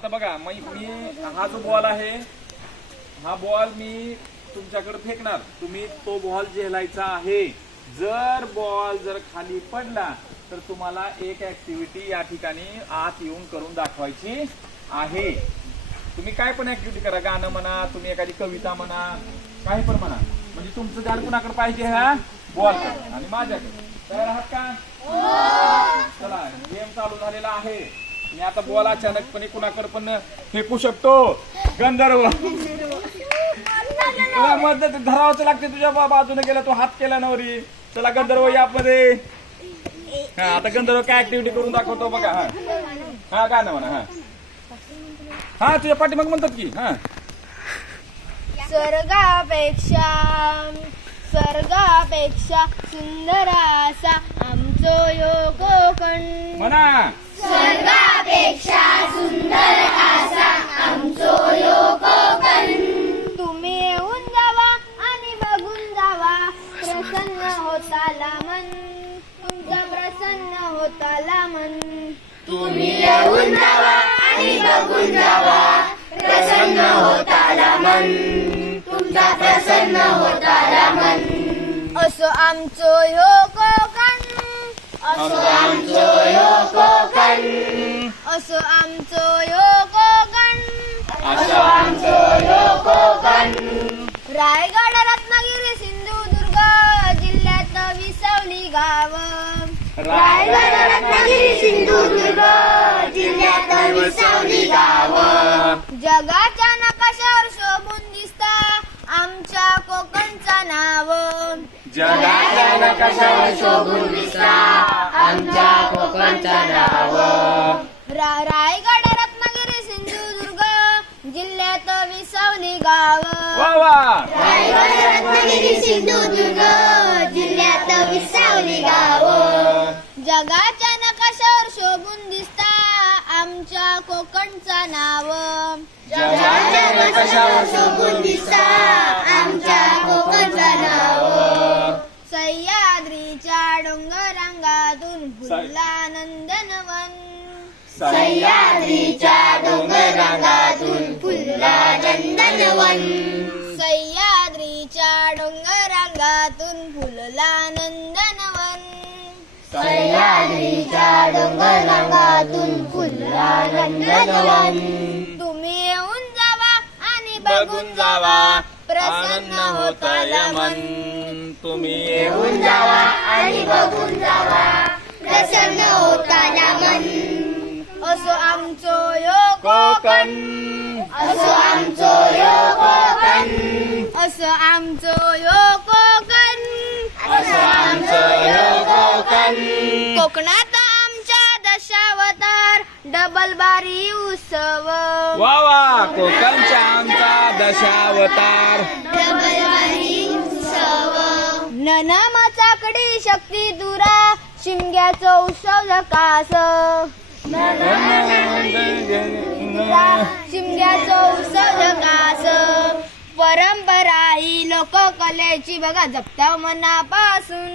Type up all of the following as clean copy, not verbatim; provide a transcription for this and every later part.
आता बघा मी हा जो बॉल आहे हा बॉल मी तुमच्याकडे फेकणार, तुम्ही तो बॉल झेलायचा आहे. जर बॉल खाली पडला तर तुम्हाला एक ऍक्टिव्हिटी या ठिकाणी आत येऊन करून दाखवायची आहे. तुम्ही काय पण ऍक्टिव्हिटी करा, गाणं म्हणा, तुम्ही एखादी कविता म्हणा, काही पण म्हणा, म्हणजे तुमचं गाणं कुणाकडे पाहिजे हा बॉल आणि माझ्याकडे. तयार आहात का? चला गेम चालू झालेला आहे. मी आता बॉल अचानकपणे कुणाकडे पण फेकू शकतो. गंधर्व तुला मदत धरावच लागते, तुझ्या बाजूने गेला तो हात केला नवरी. चला गंधर्व यामध्ये. हा आता गंधर्व काय ऍक्टिव्हिटी करून दाखवतो बघा. हा गाणं म्हणा. हा तुझ्या पाठीमाग म्हणतात की हा स्वर्गापेक्षा सुंदर असा आमचो यो कोकण. म्हणा. स्वर्गापेक्षा सुंदर असा आमचो यो कोकण. तुम्ही येऊन जावा आणि बघून जावा, प्रसन्न होताला मन, तुमचा प्रसन्न होताला मन. तुम्ही येऊन जावा आणि बघून जावा, प्रसन्न होताला मन, तुमचा प्रसन्न होताला मन. असो आमचो ह्यो कोकण, असो आमचो ह्यो कोकण, असो आमचो ह्यो कोकण, असो आमचो ह्यो कोकण. रायगड, रत्नागिरी, सिंधुदुर्ग जिल्ह्यात विसावली गाव. रायगड, रत्नागिरी, सिंधुदुर्ग जिल्ह्यात विसावली गाव. जगाच्या नकाशावर शोभून दिसता आमच्या कोकणचा नाव. जगाच्या नकाशावर शोभून दिसता आमच्या कोकणचा नाव. रायगड, रत्नागिरी, सिंधुदुर्ग जिल्ह्यात विसावली गाव. रायगड, रत्नागिरी, सिंधुदुर्ग जिल्ह्यात विसावली गाव. जगाच्या नकाशावर शोभून दिसता आमच्या कोकणचा नाव. जगाच्या नकाशावर शोभून दिसता आमच्या कोकणचा नाव. सह्याद्रीच्या डोंगरांगातून फुलला नंदनवन. सह्याद्रीच्या डोंगरांगातून फुलला नंदनवन. सह्याद्रीच्या डोंगरांगातून फुलला नंदनवन. सह्याद्रीच्या डोंगरांगातून फुलला नंदनवन. तुम्ही येऊन जावा आणि बघून जावा, प्रसन्न होताला मन. तुम्ही येऊन जावा आणि बघून जावा, प्रसन्न होताला मन. असो आमचो यो कोकण, असो आमचो यो कोकण, असो आमचो यो कोकण, असो आमचो यो कोकण. कोकणात आमच्या दशावतार डबल बारी उत्सव. वा वा. कोकणचा आमचा दशावतार डबल बारी उत्सव. ननाम चाकडी शक्ती दुरा शिमग्याचो उत्सव झकास. शिमग्याचो उत्सव झकास. परंपरा ही लोककलेची बघा जपता मनापासून.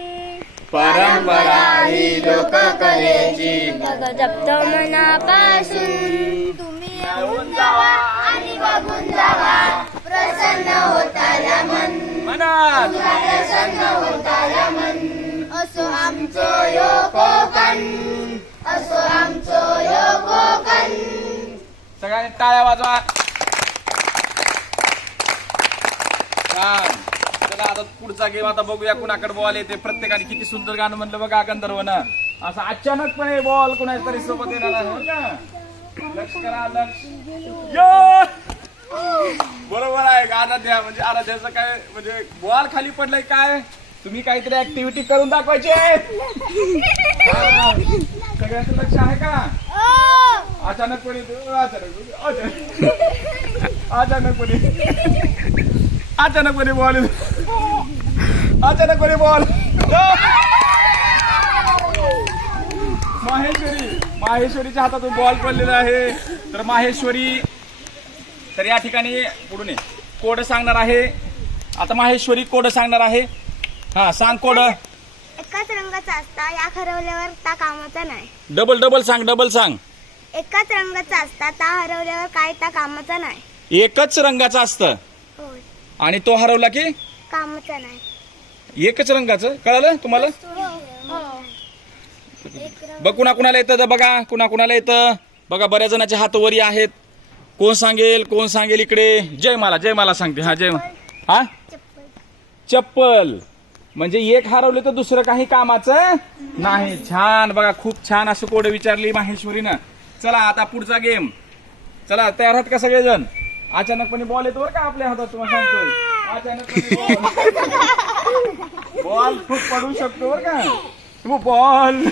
परंपरा ही लोककलेची बघा जपता मनापासून. तुम्ही येऊन जावा आणि बघून जावा, प्रसन्न होताला मन, म्हणा. प्रसन्न होताला मन. असो आमचो यो कोकण, असो आमचो यो कोकण. सगळ्यांनी टाळ्या वाजवा. छान. चला आता पुढचा गेम आता बघूया कुणाकडे बॉल येते. प्रत्येकाने किती सुंदर गाणं म्हणलं बघा गंधर्वनं. असं अचानकपणे बॉल कुणाच्या तरी सोबत येणार आहे हो का? लक्ष करा, लक्ष. बरोबर आहे. आराध्या म्हणजे आराध्याचं काय म्हणजे बॉल खाली पडलाय काय, तुम्ही काहीतरी ऍक्टिव्हिटी करून दाखवायची. सगळ्यांचं लक्ष आहे का? अचानकपणे अचानकपणे बॉल अचानकपणे बॉल. माहेश्वरीच्या हातातून बॉल पडलेला आहे. तर माहेश्वरी तर या ठिकाणी पुढून कोड सांगणार आहे. आता माहेश्वरी कोड सांगणार आहे. हा सांग कोड. एकाच रंगाचा असता, या खरवल्यावर ता कामाचा नाही. डबल सांग. एकाच रंगाचा असतात, ता हरवल्यावर काय त्या कामाचा नाही. एकच रंगाचं असतं होय, आणि तो हरवला की कामाचा नाही. एकच रंगाचं. कळालं तुम्हाला? बघ कुणाला येतं बघा, कुणाला येतं बघा. बऱ्याच जणांचे हात वरी आहेत. कोण सांगेल इकडे. जयमाला सांगते. हा हा चप्पल. म्हणजे एक हरवले तर दुसरं काही कामाचं नाही. छान बघा, खूप छान असं कोड विचारली माहेश्वरीनं. चला आता पुढचा गेम. चला तयार आहात का सगळेजण? अचानकपणे बॉल येतो बरं का आपल्या हातात. तुम्हाला सांगतोय अचानकपणे बॉल खूप पडू शकतो बरं का. बॉल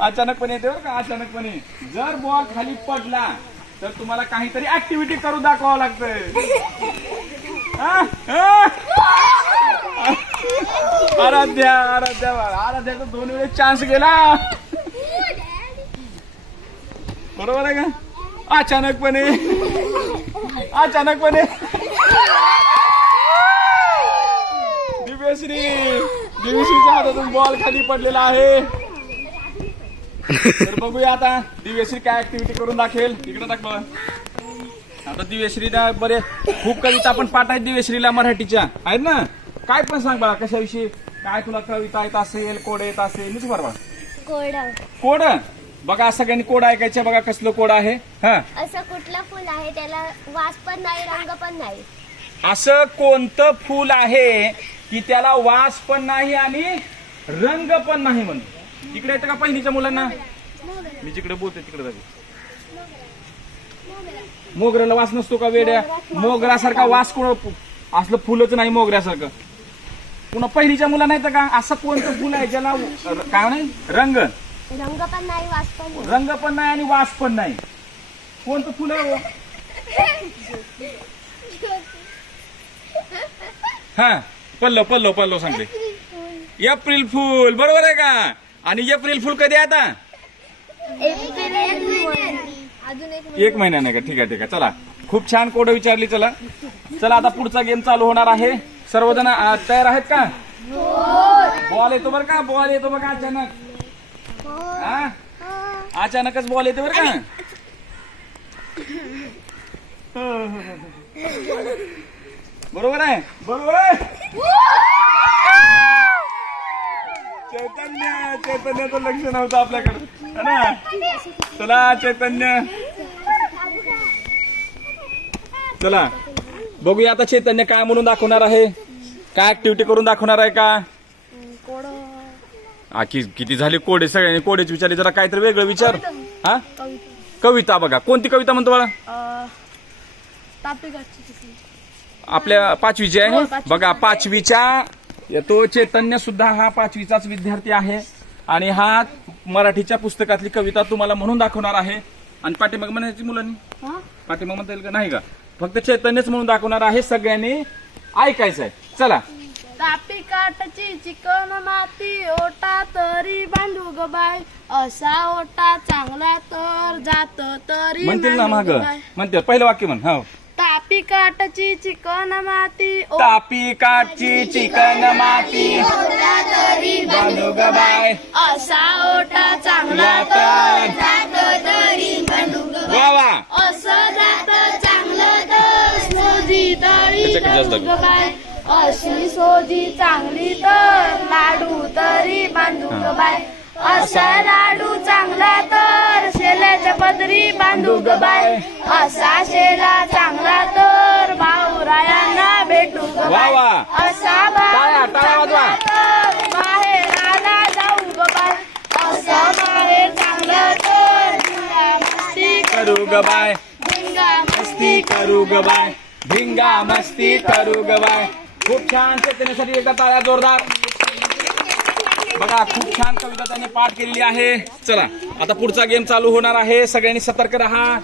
अचानकपणे येते बरं का. अचानकपणे जर बॉल खाली पडला तर तुम्हाला काहीतरी ऍक्टिव्हिटी करून दाखवावं लागतंय. आराध्याचा 2 वेळेस चान्स गेला. बरोबर आहे का? अचानकपणे दिव्यश्रीच्या हातातून बॉल खाली पडलेला आहे. तर बघूया आता दिव्यश्री काय ऍक्टिव्हिटी करून दाखवेल. इकडे दाखवा. आता दिव्यश्रीला बरे खूप कविता पण पाठ आहेत दिव्यश्रीला मराठीच्या आहेत ना. काय पण सांग बघा, कशाविषयी काय तुला कविता येत असेल, कोड येत असेल. मीच बरोबर कोड बघा. सगळ्यांनी कोड ऐकायचे बघा. कसलं कोड आहे? हा, असं कुठलं फुल आहे त्याला वास पण नाही, रंग पण नाही. असं कोणतं फुल आहे की त्याला वास पण नाही आणि रंग पण नाही म्हणून. तिकडे येतं का पहिलीच्या मुलांना? मी जिकडे बोलते तिकडे जाते. मोगऱ्याला वास नसतो का वेड्या? मोगऱ्यासारखा वास कोण असलं फुलच नाही मोगऱ्यासारखं. पुन्हा पहिलीच्या मुलांना येतं का? असं कोणतं फुल आहे ज्याला काय नाही रंग पण नाही, वास पण नाही. रंग पण नाही आणि वास पण नाही. कोणतं फुल आहे? हा, पल्लव सांगते. April fool. बरोबर आहे का? आणि एप्रिल फुल कधी आता? एक महिना नाही का? ठीक आहे. चला, खूप छान कोड विचारली. चला आता पुढचा गेम चालू होणार आहे. सर्वजण तयार आहेत का? बॉल येतो बरं का. बॉल येतो बघा अचानक. अचानकच बॉल येतो बरं का. बरोबर आहे. चैतन्याचं लक्ष नव्हतं आपल्याकडे ना. चला चैतन्य. चला बघूया आता चैतन्य काय म्हणून दाखवणार आहे. काय ऍक्टिव्हिटी करून दाखवणार आहे का? किती झाली कोडे. सगळ्यांनी कोडेच विचारले. जरा काहीतरी वेगळं विचार. हा, कविता बघा. कोणती कविता म्हणतो बाळा? आपल्या 5वीची आहे बघा. 5वीच्या तो चैतन्य सुद्धा हा 5वीचाच विद्यार्थी आहे आणि हा मराठीच्या पुस्तकातली कविता तुम्हाला म्हणून दाखवणार आहे. आणि पाठीमाग म्हणायची मुलांनी पाठीमाग म्हणता येईल का? नाही का? फक्त चैतन्यच म्हणून दाखवणार आहे. सगळ्यांनी ऐकायचं आहे. चला. तापी काटाची चिकन माती ओटा तरी बांधू ग बाय, असा ओटा चांगला तर जात तरी म्हणतील ना माग म्हणते. पहिलं वाक्य म्हण. हो. तापी काटाची चिकन माती तापी काटची चिकन माती बांधू ग बाय, असा ओटा चांगला तर जात तरी बांधू ग बाय, असं जात चांगलं तर सोजी तरी बांधू ग बाय, अशी सोजी चांगली तर लाडू तरी बांधू ग बाय, असा लाडू चांगला तर शेल्याच्या पदरी बांधू ग बाय, असा शेला चांगला तर भाऊरायांना भेटू ग बाय, असा भाऊ चांगला तर माहेराला जाऊ ग बाय, असं माहेर चांगलं तर धिंगा मस्ती करू ग बाय, धिंगा मस्ती करू ग बाय, धिंगा मस्ती करू ग बाय. खूप छान. चैतन्यासाठी एकदा टाळ्या जोरदार. बघा खूप छान कविता त्याने पाठ केलेली आहे. चला आता पुढचा गेम चालू होणार आहे. सगळ्यांनी सतर्क राहा.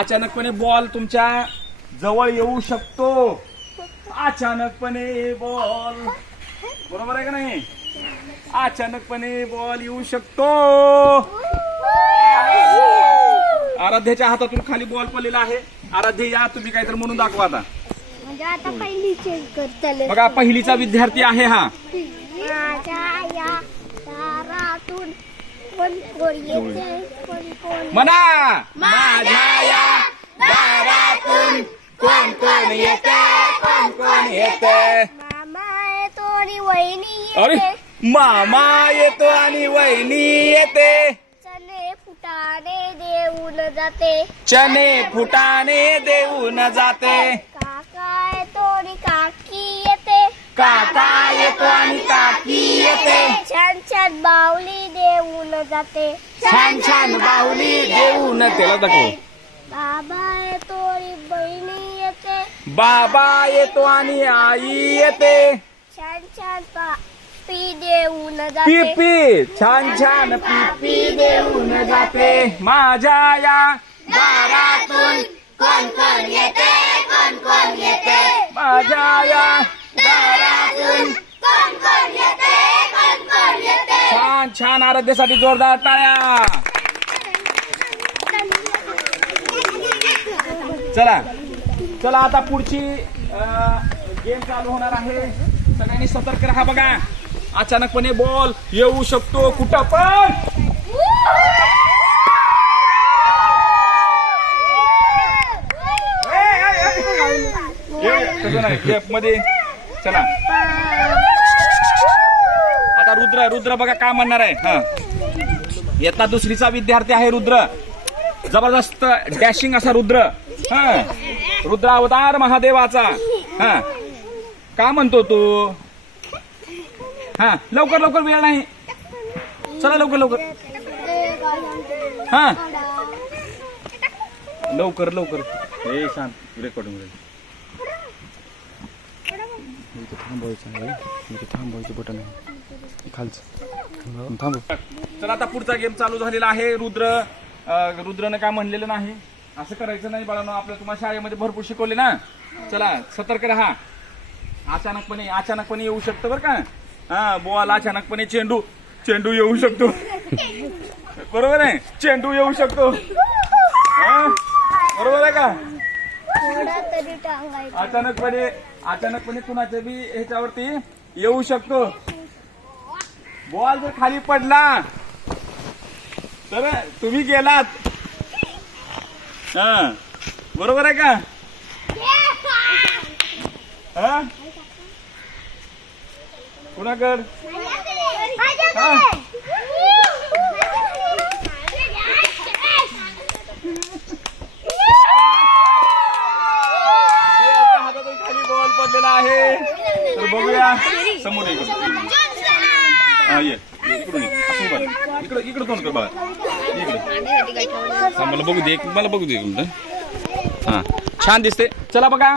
अचानकपणे बॉल तुमच्या जवळ येऊ शकतो. अचानकपणे बॉल. बरोबर आहे का नाही? अचानकपणे बॉल येऊ शकतो. आराध्याच्या हातातून खाली बॉल पडलेला आहे. आराध्य या, तुम्ही काहीतरी म्हणून दाखवा आता. म्हणजे आता पहिली चेंज करतले. बघा पहिलीचा विद्यार्थी आहे हा. माझ्या या दारातून म्हणा माझ्या या दारातून कोण कोण येते, कोण कोण येते. मामा येतो आणि वहिनी अरे येते. मामा येतो आणि वहिनी येते. चणे फुटाणे देऊन जाते. चणे फुटाणे देऊन जाते. काका येतो आणि काकी येते. काका येतो आणि काकी येते. छान छान बाहुली देऊन जाते. छान छान बाहुली देऊन त्याला दाखव. बाबा येतो आणि बहिणी येते. बाबा येतो आणि आई येते. छान छान पी देऊन जाते. पिपी छान छान पिपी देऊन जाते. माझ्या या दारातून कोण कोण येते, कोण कोण येते. माझ्या या दारातून कोण कोण येते, कोण कोण येते. छान छान आराध्यासाठी जोरदार टाळ्या. चला चला आता पुढची गेम चालू होणार आहे. सगळ्यांनी सतर्क राहा. बघा अचानकपणे बॉल येऊ शकतो कुठं पण. तसं नाही गेप मध्ये. चला आता रुद्र बघा काय म्हणणार आहे. हा इयत्ता दुसरीचा विद्यार्थी आहे रुद्र. जबरदस्त डॅशिंग असा रुद्र. हा रुद्र अवतार महादेवाचा. हा का म्हणतो तू. हा लवकर लवकर वेळ नाही. चला लवकर लवकर. हा लवकर लवकर. हे शांत रेकॉर्डिंग थांबवायचं बटन आहे खालचं. थांब. चला आता पुढचा गेम चालू झालेला आहे. रुद्रनं काय म्हणलेलं नाही. असं करायचं नाही बाळांनो. आपल्या तुम्हाला शाळेमध्ये भरपूर शिकवले ना. चला सतर्क राहा. अचानकपणे येऊ शकतं बरं का. हा बॉल अचानकपणे चेंडू येऊ शकतो. बरोबर आहे. चेंडू येऊ शकतो. बरोबर आहे का. थोडा तरी टांगायचं. अचानकपणे कुणाच्या बी ह्याच्यावरती येऊ शकतो. बॉल जर खाली पडला तर तुम्ही गेलात. हा बरोबर आहे का. हा कुणाकड. हा हातातून खाली बॉल पडलेला आहे. तर बघूया समोर ये इकडून इकडं तोंड कर बघा. इकडं मला बघू दे एक मिनिट. हा छान दिसते. चला बघा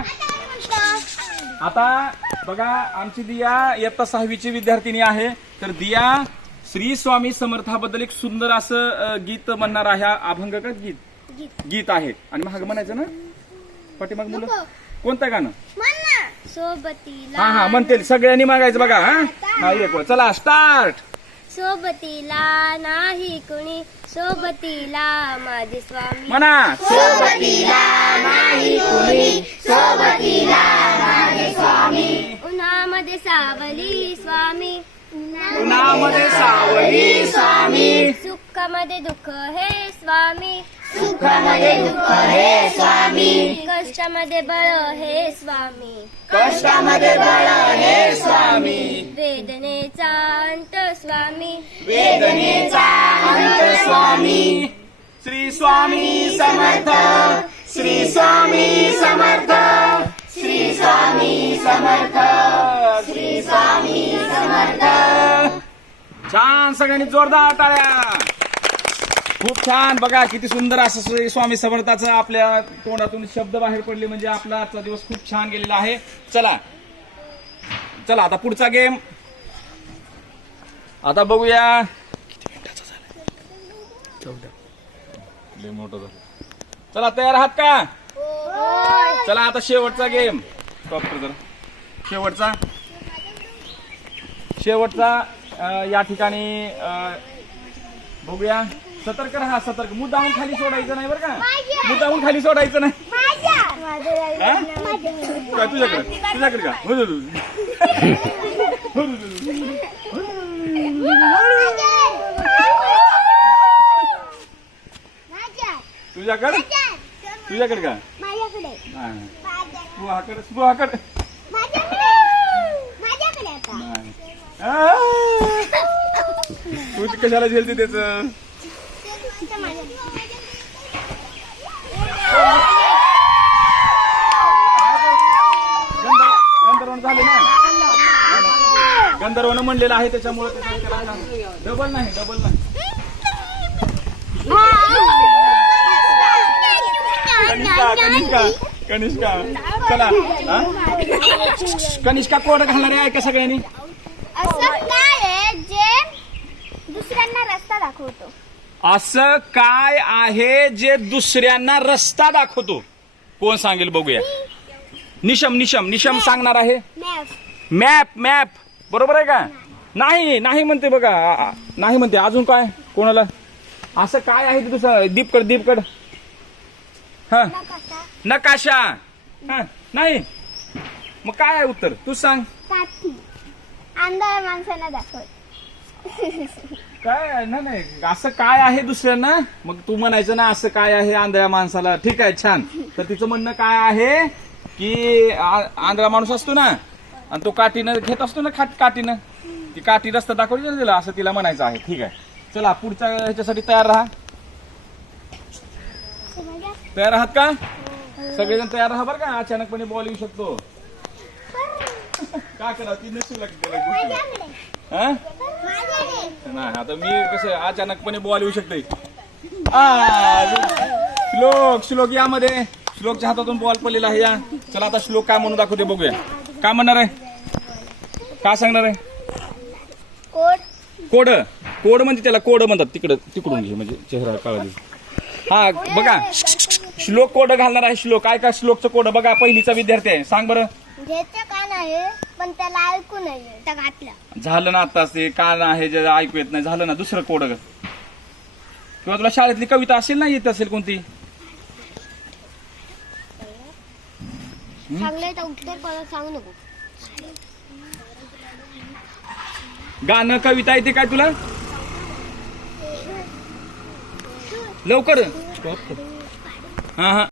आता बघा आमची दिया इयत्ता 6वीची विद्यार्थिनी आहे. तर दिया श्री स्वामी समर्थाबद्दल एक सुंदर असं गीत म्हणणार आहे. अभंग का गीत आहे. आणि महाग म्हणायचं ना. पाठीमाग मुलं कोणतं गाणं. सोबतीला हा म्हणते सगळ्यांनी मागायचं बघा. हा एक वेळ. चला स्टार्ट. सोबतीला नाही कुणी, सोबतीला माझे स्वामी. म्हणा सोबतीला नाही कुणी, सोबतीला माझे स्वामी. उन्हामध्ये सावली स्वामी, उन्हामध्ये सावली स्वामी. सुखामध्ये दुःख हे स्वामी, सुखामध्ये दुःख हे स्वामी, कष्टामध्ये बळ हे स्वामी, कष्टामध्ये बळ हे स्वामी. वेदनेचा अंत स्वामी, वेदनेचा अंत स्वामी. श्री स्वामी समर्थ, श्री स्वामी समर्थ, श्री स्वामी समर्थ, श्री स्वामी समर्थ. छान. सगळ्यांनी जोरदार टाळ्या. खूप छान. बघा किती सुंदर असं श्री स्वामी समर्थाचं आपल्या तोंडातून शब्द बाहेर पडले म्हणजे आपला आजचा दिवस खूप छान गेलेला आहे. चला चला आता पुढचा गेम आता बघूया. किती मिनिटाचा झाला. 14 मोठं झालं. चला तयार आहात का. चला आता शेवटचा गेम. स्टॉप कर जरा. शेवटचा या ठिकाणी बघूया. सतर्क राहा. सतर्क. मुद्दाहून खाली सोडायचं नाही बरं का. मुद्दाहून खाली सोडायचं नाही. काय तुझ्याकडे का. तुझ्याकडे तुझ्याकडे का माझ्याकडे नाही. स्पृहाकडे माझ्याकडे आता नाही. तू कशाला झेलते त्याच गंधर्वण झाले ना गंधर्वनं म्हणलेलं आहे त्याच्यामुळे डबल नाही कनिष्का चला कनिष्का कोड घालणार आहे का सगळ्यांनी असं काय आहे जे दुसऱ्यांना रस्ता दाखवतो असं काय आहे जे दुसऱ्यांना रस्ता दाखवतो कोण सांगेल बघूया निशम सांगणार आहे मॅप बरोबर आहे का नाही म्हणते बघा नाही म्हणते अजून काय कोणाला असं काय आहे ते दुसरं दीपकड हा नकाशा हा नाही मग काय आहे उत्तर तू सांग काठी अंधाऱ्या माणसांना दाखवत काय नाही असं काय आहे दुसऱ्यांना मग तू म्हणायचं ना असं काय आहे आंधळ्या माणसाला ठीक आहे छान तर तिचं म्हणणं काय आहे की आंधळा माणूस असतो ना आणि तो काठीनं घेत असतो ना काठीनं ती काठी रस्ता दाखवली दिला असं तिला म्हणायचं आहे ठीक आहे चला पुढच्या ह्याच्यासाठी तयार आहात का सगळेजण तयार राहा बरं का अचानकपणे बॉल येऊ शकतो का करा ती नसू लागते नाही आता मी कसं अचानकपणे बॉल येऊ शकते श्लोक यामध्ये श्लोकच्या हातातून बॉल पडलेला आहे या चला आता श्लोक काय म्हणून दाखवते बघूया काय म्हणणार आहे काय सांगणार आहे कोड म्हणजे त्याला कोड म्हणतात तिकडून घे म्हणजे चेहरा काळा हा बघा श्लोक कोड घालणार आहे श्लोक काय श्लोकचं कोड बघा पहिलीचा विद्यार्थी आहे सांग बरं घ्यायचं कान आहे पण त्याला ऐकू नाही घातलं झालं ना आता ते कान आहे जे ऐकू येत नाही झालं ना दुसरं कोड किंवा तुला शाळेतली कविता असेल ना येत असेल कोणती सांगलंय तर उत्तर परत सांगू नको गाणं कविता येते काय तुला लवकर हा